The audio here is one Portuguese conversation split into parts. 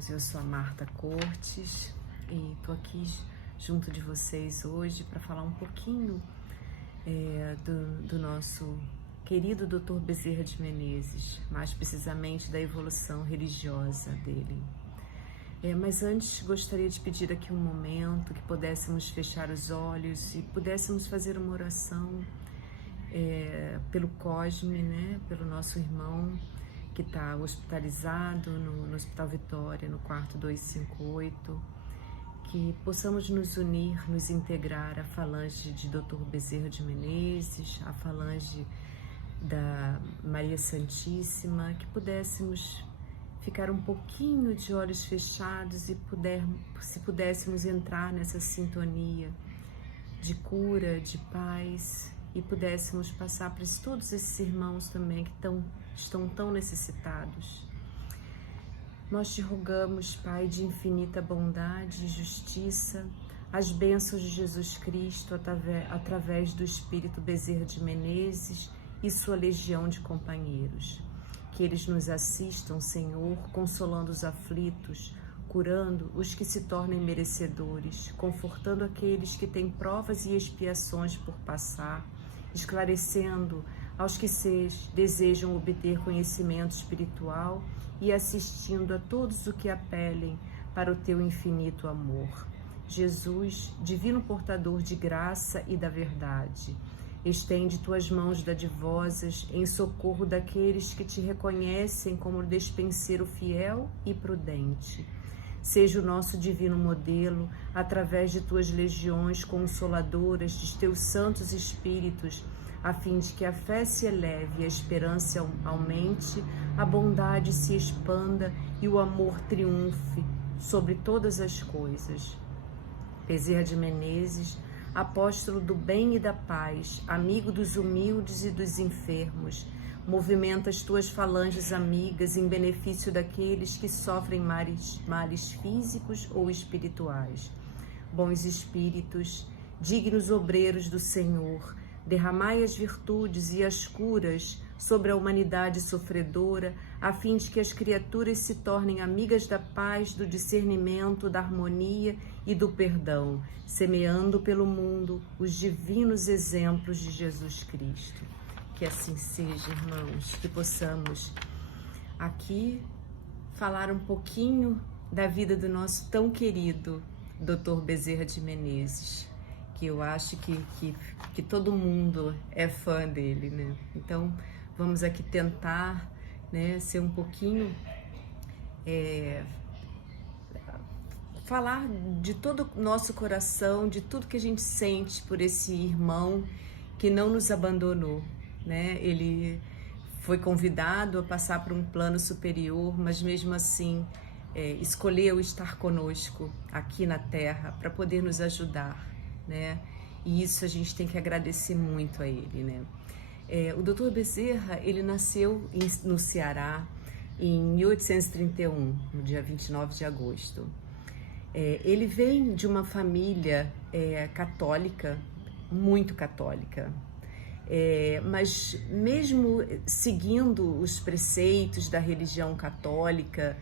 irmãos, eu sou a Marta Cortes e estou aqui junto de vocês hoje para falar um pouquinho do nosso querido Dr. Bezerra de Menezes, mais precisamente da evolução religiosa dele. Mas antes gostaria de pedir aqui um momento que pudéssemos fechar os olhos e pudéssemos fazer uma oração pelo Cosme, né? Pelo nosso irmão que está hospitalizado no Hospital Vitória, no quarto 258, que possamos nos unir, nos integrar à falange de Dr. Bezerra de Menezes, à falange da Maria Santíssima, que pudéssemos ficar um pouquinho de olhos fechados e se pudéssemos entrar nessa sintonia de cura, de paz, e pudéssemos passar para todos esses irmãos também que estão tão necessitados. Nós te rogamos, Pai de infinita bondade e justiça, as bênçãos de Jesus Cristo através do Espírito Bezerra de Menezes e sua legião de companheiros. Que eles nos assistam, Senhor, consolando os aflitos, curando os que se tornem merecedores, confortando aqueles que têm provas e expiações por passar, esclarecendo aos que desejam obter conhecimento espiritual e assistindo a todos os que apelem para o teu infinito amor. Jesus, divino portador de graça e da verdade, estende tuas mãos dadivosas em socorro daqueles que te reconhecem como despenseiro fiel e prudente. Seja o nosso divino modelo, através de tuas legiões consoladoras, de teus santos espíritos, a fim de que a fé se eleve, a esperança aumente, a bondade se expanda e o amor triunfe sobre todas as coisas. Bezerra de Menezes, apóstolo do bem e da paz, amigo dos humildes e dos enfermos, movimenta as tuas falanges amigas em benefício daqueles que sofrem males físicos ou espirituais. Bons espíritos, dignos obreiros do Senhor, derramai as virtudes e as curas sobre a humanidade sofredora, a fim de que as criaturas se tornem amigas da paz, do discernimento, da harmonia e do perdão, semeando pelo mundo os divinos exemplos de Jesus Cristo. Que assim seja, irmãos, que possamos aqui falar um pouquinho da vida do nosso tão querido Dr. Bezerra de Menezes, que eu acho que todo mundo é fã dele, né? Então, vamos aqui tentar, né, ser um pouquinho, falar de todo o nosso coração, de tudo que a gente sente por esse irmão que não nos abandonou, né? Ele foi convidado a passar por um plano superior, mas mesmo assim escolheu estar conosco aqui na Terra para poder nos ajudar, né? E isso a gente tem que agradecer muito a ele, né? O Dr. Bezerra, ele nasceu no Ceará em 1831, no dia 29 de agosto. Ele vem de uma família católica, muito católica, mas mesmo seguindo os preceitos da religião católica,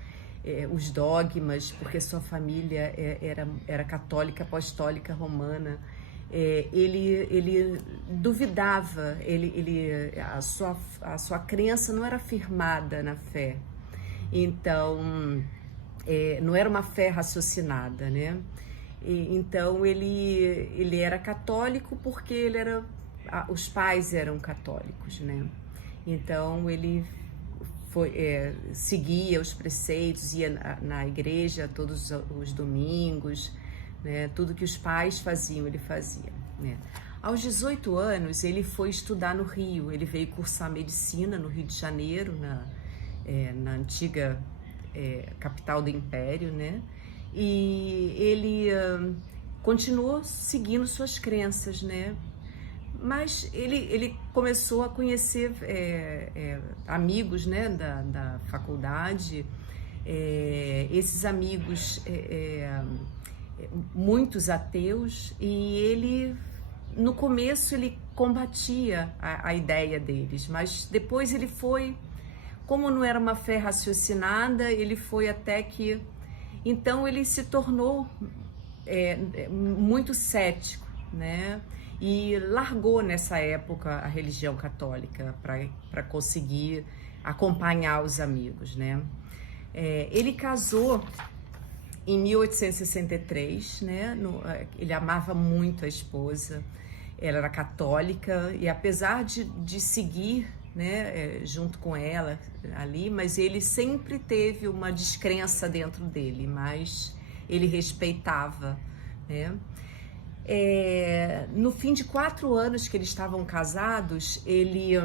os dogmas, porque sua família era católica, apostólica, romana, ele duvidava, a sua crença não era firmada na fé, então não era uma fé raciocinada, né? Então ele era católico porque os pais eram católicos, né? Então ele seguia os preceitos, ia na igreja todos os domingos, né? Tudo que os pais faziam, ele fazia, né? Aos 18 anos, ele foi estudar no Rio, ele veio cursar medicina no Rio de Janeiro, na antiga capital do Império, né? E ele continuou seguindo suas crenças, né? Mas ele começou a conhecer amigos, né, da faculdade, esses amigos, muitos ateus, e ele, no começo, ele combatia a ideia deles, mas depois ele foi, como não era uma fé raciocinada, ele foi até que Então ele se tornou muito cético, né? E largou nessa época a religião católica para conseguir acompanhar os amigos, né? Ele casou em 1863, né? Ele amava muito a esposa, ela era católica e apesar de seguir, né, junto com ela ali, mas ele sempre teve uma descrença dentro dele, mas ele respeitava, né? No fim de 4 anos que eles estavam casados, ele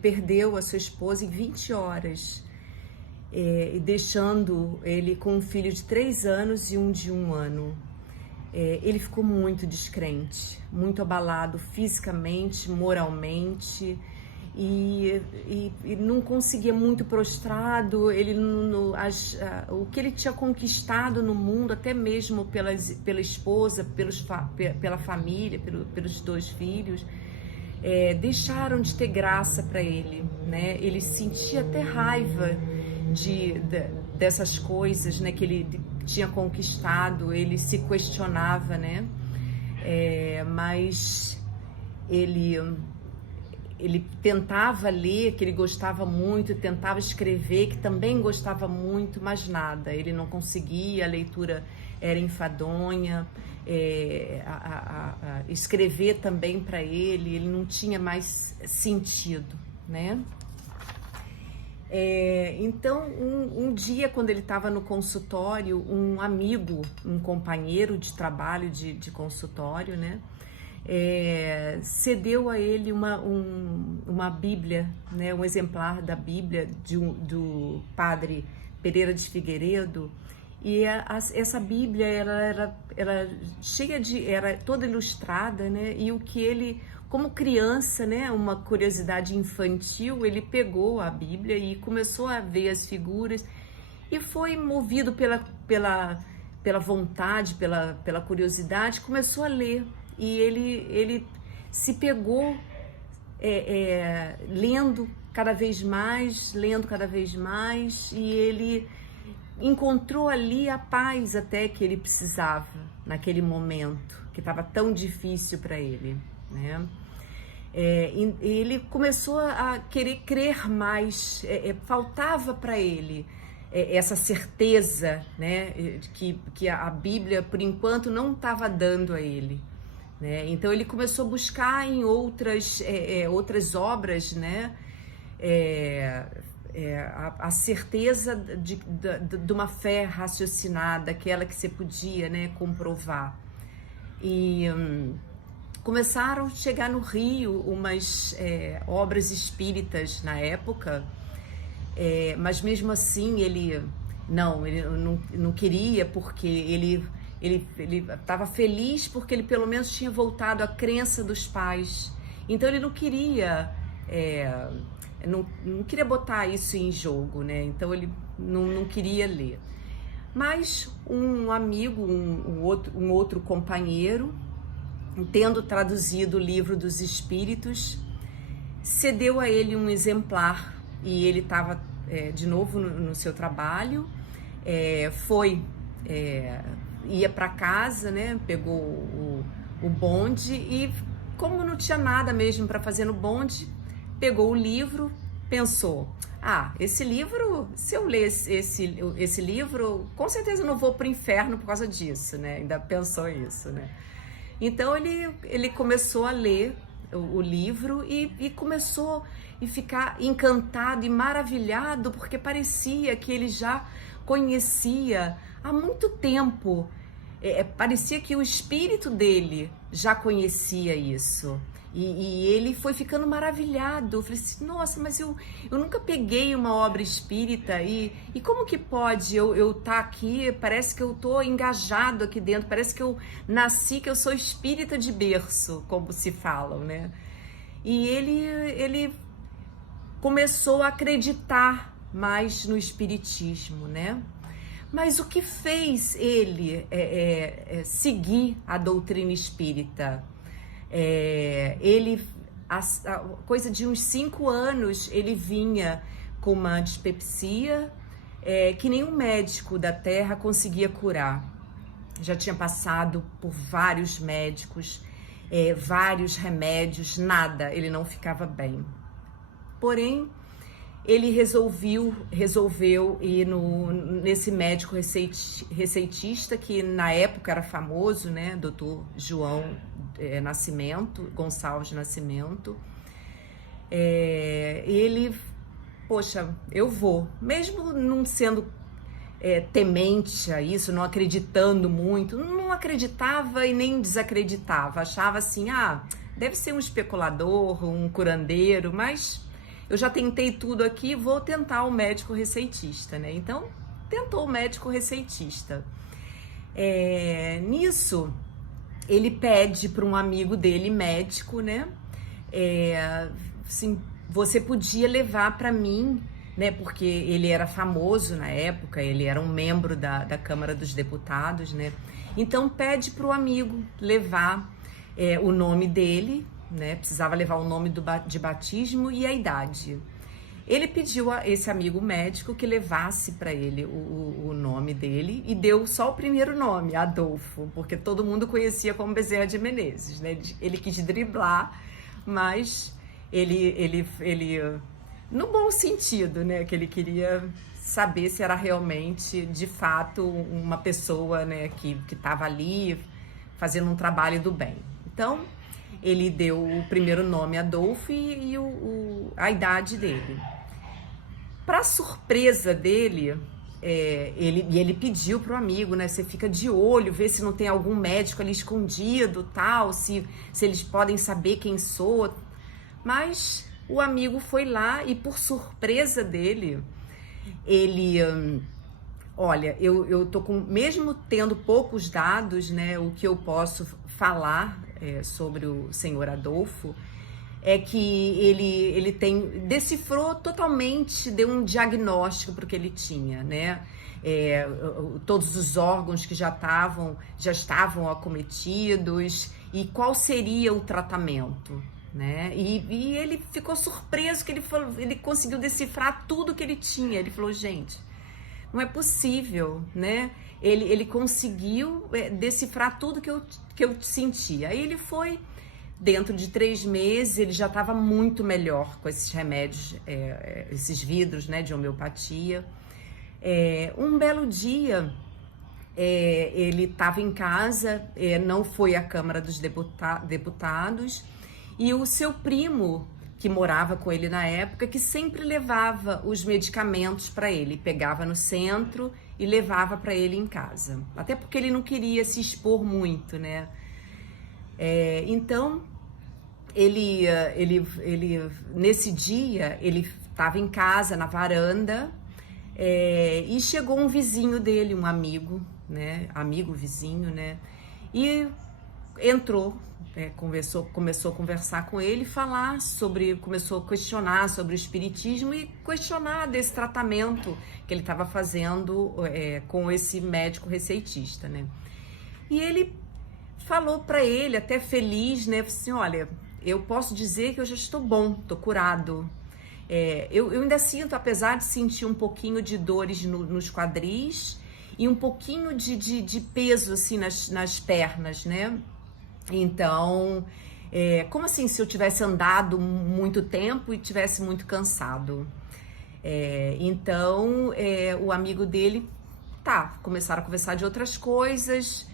perdeu a sua esposa em 20 horas, deixando ele com um filho de 3 anos e um de 1 ano. Ele ficou muito descrente, muito abalado fisicamente, moralmente, e não conseguia, muito prostrado. Ele o que ele tinha conquistado no mundo, até mesmo pela esposa, pela família, pelos 2 filhos, deixaram de ter graça para ele, né? Ele sentia até raiva dessas coisas, né, que ele tinha conquistado. Ele se questionava, né? Mas ele tentava ler, que ele gostava muito, tentava escrever, que também gostava muito, mas nada, ele não conseguia, a leitura era enfadonha, escrever também para ele não tinha mais sentido, né? Então, um dia, quando ele estava no consultório, um amigo, um companheiro de trabalho de consultório, né, cedeu a ele uma Bíblia, né, um exemplar da Bíblia do padre Pereira de Figueiredo. E essa Bíblia era cheia era toda ilustrada, né, e o que ele, como criança, né, uma curiosidade infantil, ele pegou a Bíblia e começou a ver as figuras e foi movido pela vontade, pela curiosidade, começou a ler. E ele se pegou lendo cada vez mais, e ele encontrou ali a paz até que ele precisava naquele momento, que estava tão difícil para ele, né? Ele começou a querer crer mais, faltava para ele essa certeza, né, que a Bíblia, por enquanto, não estava dando a ele, né? Então ele começou a buscar em outras obras, né, a certeza de uma fé raciocinada, aquela que você podia, né, comprovar. E começaram a chegar no Rio umas obras espíritas na época, mas mesmo assim ele não queria, porque ele estava feliz porque ele pelo menos tinha voltado à crença dos pais. Então ele não queria não queria botar isso em jogo, né? Então ele não queria ler. Mas um amigo, um outro companheiro, tendo traduzido o Livro dos Espíritos, cedeu a ele um exemplar, e ele estava de novo no seu trabalho, ia para casa, né? Pegou o bonde e, como não tinha nada mesmo para fazer no bonde, pegou o livro, pensou: esse livro, se eu ler esse livro, com certeza eu não vou para o inferno por causa disso, né? Ainda pensou isso, né? Então ele começou a ler o livro e começou a ficar encantado e maravilhado, porque parecia que ele já conhecia há muito tempo. Parecia que o espírito dele já conhecia isso. E ele foi ficando maravilhado. Eu falei assim: nossa, mas eu nunca peguei uma obra espírita, e como que pode eu estar aqui? Parece que eu estou engajado aqui dentro, parece que eu nasci, que eu sou espírita de berço, como se falam, né? E ele começou a acreditar mais no espiritismo, né? Mas o que fez ele seguir a doutrina espírita? Coisa de uns 5 anos, ele vinha com uma dispepsia, que nenhum médico da Terra conseguia curar. Já tinha passado por vários médicos, vários remédios, nada, ele não ficava bem. Porém, ele resolveu ir nesse médico receitista, que na época era famoso, né? Dr. João Gonçalves Nascimento. Ele, poxa, eu vou, mesmo não sendo temente a isso, não acreditando muito, não acreditava e nem desacreditava, achava assim, deve ser um especulador, um curandeiro, mas eu já tentei tudo aqui, vou tentar o médico receitista, né? Então, tentou o médico receitista. Nisso, ele pede para um amigo dele, médico, né? Assim, você podia levar para mim, né? Porque ele era famoso na época, ele era um membro da Câmara dos Deputados, né? Então, pede para o amigo levar o nome dele, né? Precisava levar o nome de batismo e a idade. Ele pediu a esse amigo médico que levasse para ele o nome dele e deu só o primeiro nome, Adolfo, porque todo mundo conhecia como Bezerra de Menezes, né? Ele quis driblar, mas ele no bom sentido, né? Que ele queria saber se era realmente, de fato, uma pessoa, né? Que estava ali fazendo um trabalho do bem. Então, ele deu o primeiro nome, Adolfo, e a idade dele. Para surpresa dele, ele pediu para o amigo, né? Você fica de olho, vê se não tem algum médico ali escondido, tal, se eles podem saber quem sou. Mas o amigo foi lá e, por surpresa dele, ele... Olha, eu tô mesmo tendo poucos dados, né? O que eu posso falar sobre o senhor Adolfo é que ele decifrou totalmente, deu um diagnóstico para o que ele tinha, né? Todos os órgãos que já estavam acometidos e qual seria o tratamento, né? E ele ficou surpreso que ele conseguiu decifrar tudo que ele tinha. Ele falou, gente, não é possível, né? Ele conseguiu decifrar tudo que eu sentia. Aí ele foi, dentro de 3 meses, ele já estava muito melhor com esses remédios, esses vidros, né, de homeopatia. Um belo dia, ele estava em casa, não foi à Câmara dos Deputados, e o seu primo, que morava com ele na época, que sempre levava os medicamentos para ele, pegava no centro e levava para ele em casa, até porque ele não queria se expor muito, né? Então, ele nesse dia, ele estava em casa, na varanda, e chegou um vizinho dele, um amigo, né? Vizinho, né? E entrou, começou a conversar com ele, começou a questionar sobre o espiritismo e questionar desse tratamento que ele estava fazendo com esse médico receitista, né? E ele falou para ele, até feliz, né? Assim, olha, eu posso dizer que eu já estou bom, estou curado. Eu ainda sinto, apesar de sentir um pouquinho de dores nos quadris e um pouquinho de peso assim nas pernas, né? Então, como assim se eu tivesse andado muito tempo e tivesse muito cansado? Então, o amigo dele, começaram a conversar de outras coisas.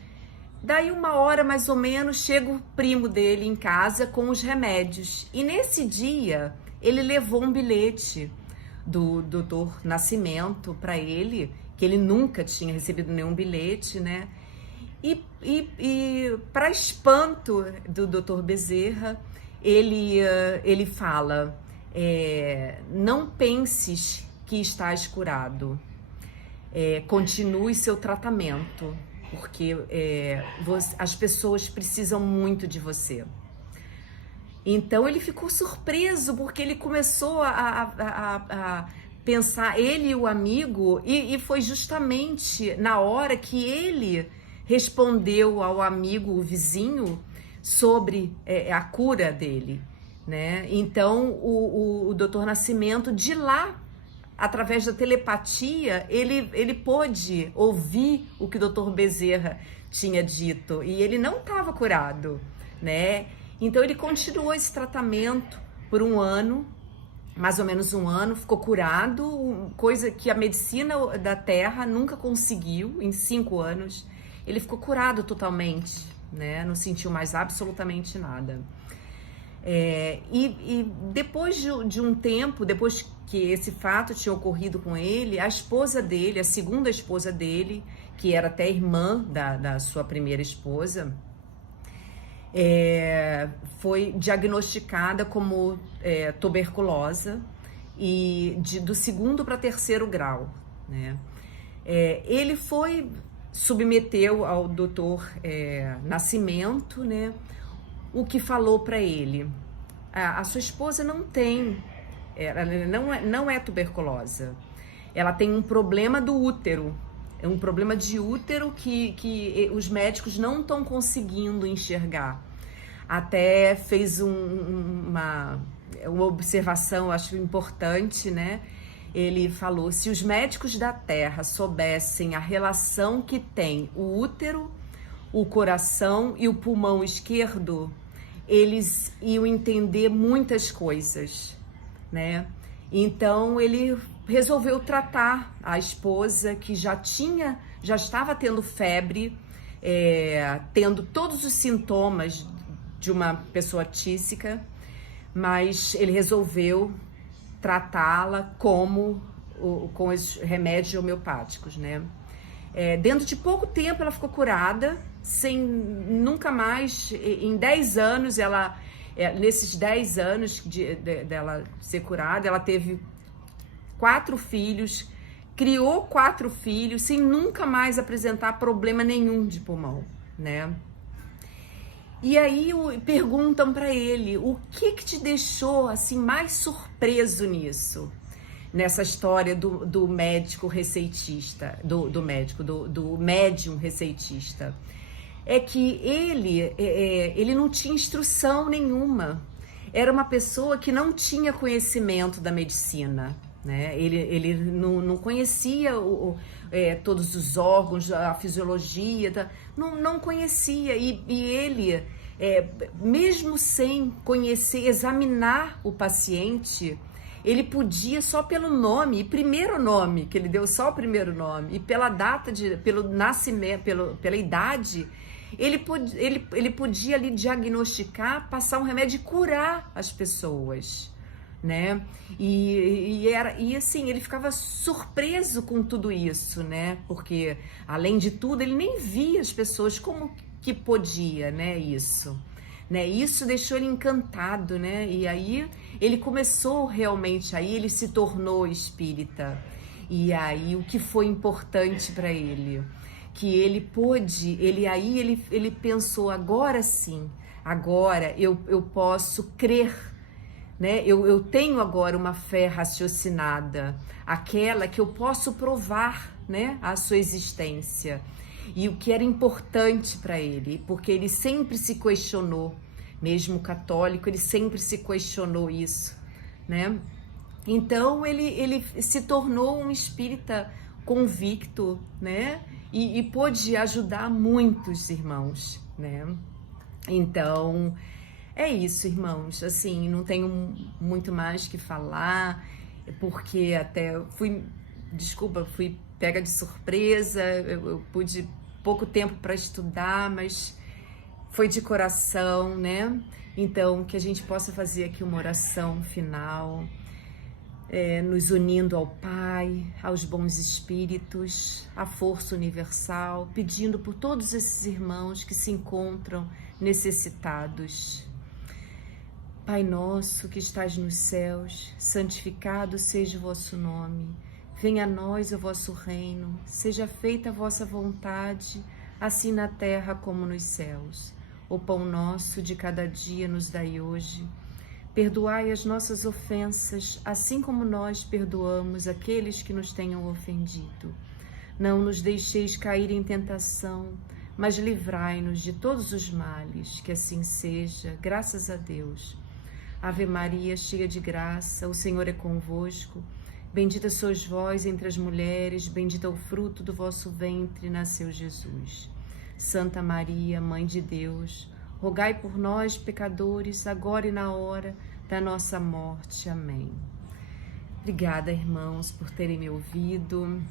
Daí 1 hora mais ou menos, chega o primo dele em casa com os remédios. E nesse dia, ele levou um bilhete do Dr. Nascimento para ele, que ele nunca tinha recebido nenhum bilhete, né? E para espanto do Dr. Bezerra, ele fala, não penses que estás curado, continue seu tratamento, porque as pessoas precisam muito de você. Então ele ficou surpreso, porque ele começou a pensar, ele e o amigo, e foi justamente na hora que ele respondeu ao amigo, o vizinho, sobre a cura dele, né? Então o Dr. Nascimento, de lá através da telepatia, ele pôde ouvir o que o Dr. Bezerra tinha dito, e ele não estava curado, né? Então ele continuou esse tratamento por um ano, mais ou menos um ano, ficou curado, coisa que a medicina da Terra nunca conseguiu em 5 anos. Ele ficou curado totalmente, né? Não sentiu mais absolutamente nada. E depois de um tempo, depois que esse fato tinha ocorrido com ele, a esposa dele, a segunda esposa dele, que era até irmã da sua primeira esposa, foi diagnosticada como tuberculosa, e do 2º para 3º grau, né? Ele submeteu ao doutor Nascimento, né, o que falou para ele: a sua esposa não é tuberculosa, ela tem um problema do útero, é um problema de útero que os médicos não estão conseguindo enxergar. Até fez uma observação, acho importante, né? Ele falou: se os médicos da Terra soubessem a relação que tem o útero, o coração e o pulmão esquerdo, eles iam entender muitas coisas, né? Então ele resolveu tratar a esposa, que já estava tendo febre, tendo todos os sintomas de uma pessoa tísica, mas ele resolveu tratá-la com os remédios homeopáticos, né? Dentro de pouco tempo ela ficou curada, sem nunca mais, em 10 anos, nesses 10 anos dela ser curada, ela teve 4 filhos, criou 4 filhos, sem nunca mais apresentar problema nenhum de pulmão, né? E aí perguntam para ele: o que te deixou assim mais surpreso nisso? Nessa história do médico receitista, do médium receitista. É que ele não tinha instrução nenhuma. Era uma pessoa que não tinha conhecimento da medicina, né? Ele não conhecia todos os órgãos, a fisiologia, não conhecia. E ele, mesmo sem conhecer, examinar o paciente, ele podia só pelo nome, e primeiro nome, que ele deu só o primeiro nome, e pela data, pelo nascimento, pela idade, ele podia ali diagnosticar, passar um remédio e curar as pessoas, né? E assim, ele ficava surpreso com tudo isso, né? Porque, além de tudo, ele nem via as pessoas como que podia, né? Isso deixou ele encantado, né? E aí ele começou realmente, aí ele se tornou espírita. E aí o que foi importante para ele? Que ele pôde, ele pensou: agora sim, agora eu posso crer, né? Eu tenho agora uma fé raciocinada, aquela que eu posso provar, né, a sua existência. E o que era importante para ele, porque ele sempre se questionou, mesmo católico, ele sempre se questionou isso, né? Então ele se tornou um espírita convicto, né? E pôde ajudar muitos irmãos, né? Então é isso, irmãos. Assim, não tenho muito mais que falar, porque até fui pega de surpresa. Eu pude pouco tempo para estudar, mas foi de coração, né? Então, que a gente possa fazer aqui uma oração final, nos unindo ao Pai, aos bons espíritos, à força universal, pedindo por todos esses irmãos que se encontram necessitados. Pai nosso que estás nos céus, santificado seja o vosso nome. Venha a nós o vosso reino, seja feita a vossa vontade, assim na terra como nos céus. O pão nosso de cada dia nos dai hoje. Perdoai as nossas ofensas, assim como nós perdoamos aqueles que nos tenham ofendido. Não nos deixeis cair em tentação, mas livrai-nos de todos os males, que assim seja, graças a Deus. Ave Maria, cheia de graça, o Senhor é convosco. Bendita sois vós entre as mulheres, bendito é o fruto do vosso ventre, nasceu Jesus. Santa Maria, Mãe de Deus, rogai por nós, pecadores, agora e na hora da nossa morte. Amém. Obrigada, irmãos, por terem me ouvido.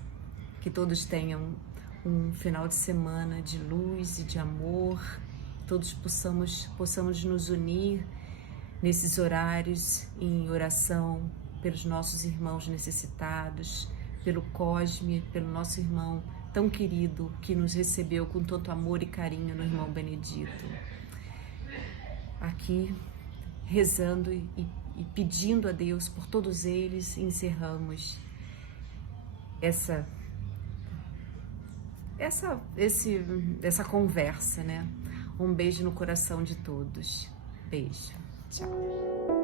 Que todos tenham um final de semana de luz e de amor. Todos possamos nos unir nesses horários em oração pelos nossos irmãos necessitados, pelo Cosme, pelo nosso irmão tão querido que nos recebeu com tanto amor e carinho no irmão Benedito. Aqui, rezando e pedindo a Deus por todos eles, encerramos essa conversa, né? Um beijo no coração de todos. Beijo. Tchau.